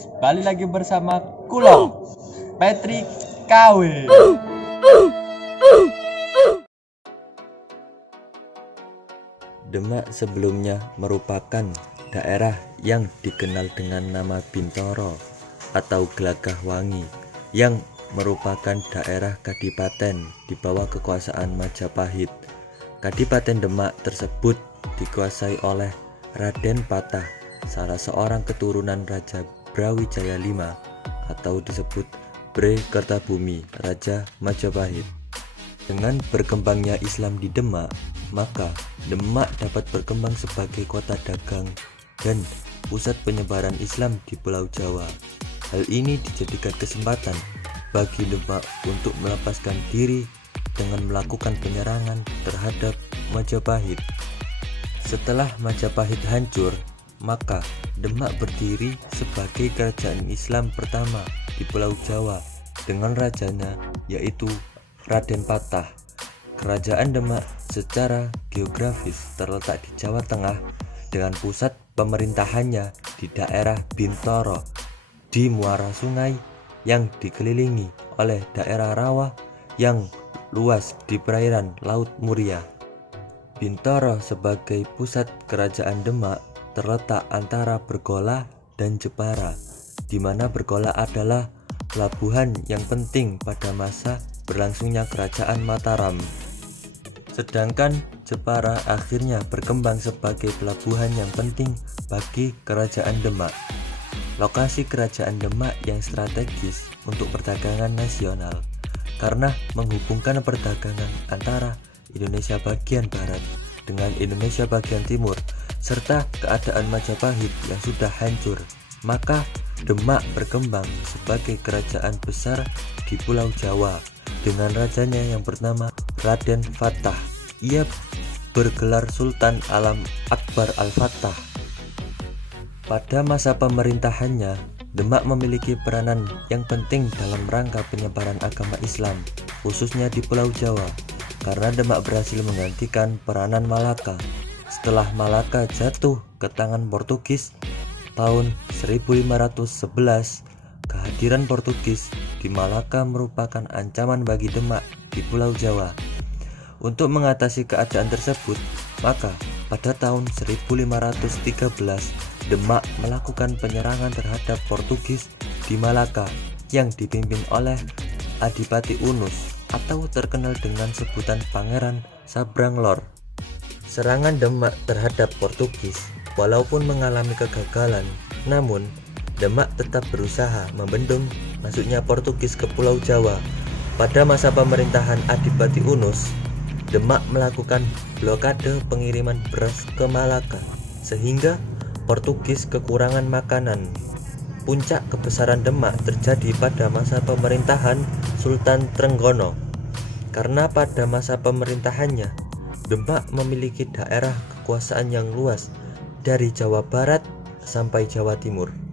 guys, balik lagi bersama Kulo Patrick KW. Demak sebelumnya merupakan daerah yang dikenal dengan nama Bintoro atau Gelagahwangi, yang merupakan daerah kadipaten di bawah kekuasaan Majapahit. Kadipaten Demak tersebut dikuasai oleh Raden Patah, salah seorang keturunan Raja Brawijaya V atau disebut Bre Kertabumi, Raja Majapahit. Dengan berkembangnya Islam di Demak, maka Demak dapat berkembang sebagai kota dagang dan pusat penyebaran Islam di Pulau Jawa. Hal ini dijadikan kesempatan bagi Demak untuk melepaskan diri dengan melakukan penyerangan terhadap Majapahit. Setelah Majapahit hancur, maka Demak berdiri sebagai kerajaan Islam pertama di Pulau Jawa dengan rajanya yaitu Raden Patah. Kerajaan Demak secara geografis terletak di Jawa Tengah dengan pusat pemerintahannya di daerah Bintoro di muara sungai yang dikelilingi oleh daerah rawa yang luas di perairan Laut Muria. Bintoro sebagai pusat kerajaan Demak terletak antara Bergola dan Jepara, di mana Bergola adalah pelabuhan yang penting pada masa berlangsungnya kerajaan Mataram. Sedangkan Jepara akhirnya berkembang sebagai pelabuhan yang penting bagi kerajaan Demak. Lokasi kerajaan Demak yang strategis untuk perdagangan nasional karena menghubungkan perdagangan antara Indonesia bagian barat dengan Indonesia bagian timur serta keadaan Majapahit yang sudah hancur, maka Demak berkembang sebagai kerajaan besar di Pulau Jawa dengan rajanya yang bernama Raden Fatah. Ia bergelar Sultan Alam Akbar Al-Fatah. Pada masa pemerintahannya, Demak memiliki peranan yang penting dalam rangka penyebaran agama Islam, khususnya di Pulau Jawa, karena Demak berhasil menggantikan peranan Malaka. Setelah Malaka jatuh ke tangan Portugis tahun 1511, kehadiran Portugis di Malaka merupakan ancaman bagi Demak di Pulau Jawa. Untuk mengatasi keadaan tersebut, maka pada tahun 1513 Demak melakukan penyerangan terhadap Portugis di Malaka yang dipimpin oleh Adipati Unus atau terkenal dengan sebutan Pangeran Sabranglor. Serangan Demak terhadap Portugis walaupun mengalami kegagalan, namun Demak tetap berusaha membendung masuknya Portugis ke Pulau Jawa. Pada masa pemerintahan Adipati Unus, Demak melakukan blokade pengiriman beras ke Malaka sehingga Portugis kekurangan makanan. Puncak kebesaran Demak terjadi pada masa pemerintahan Sultan Trenggono, karena pada masa pemerintahannya Demak memiliki daerah kekuasaan yang luas dari Jawa Barat sampai Jawa Timur.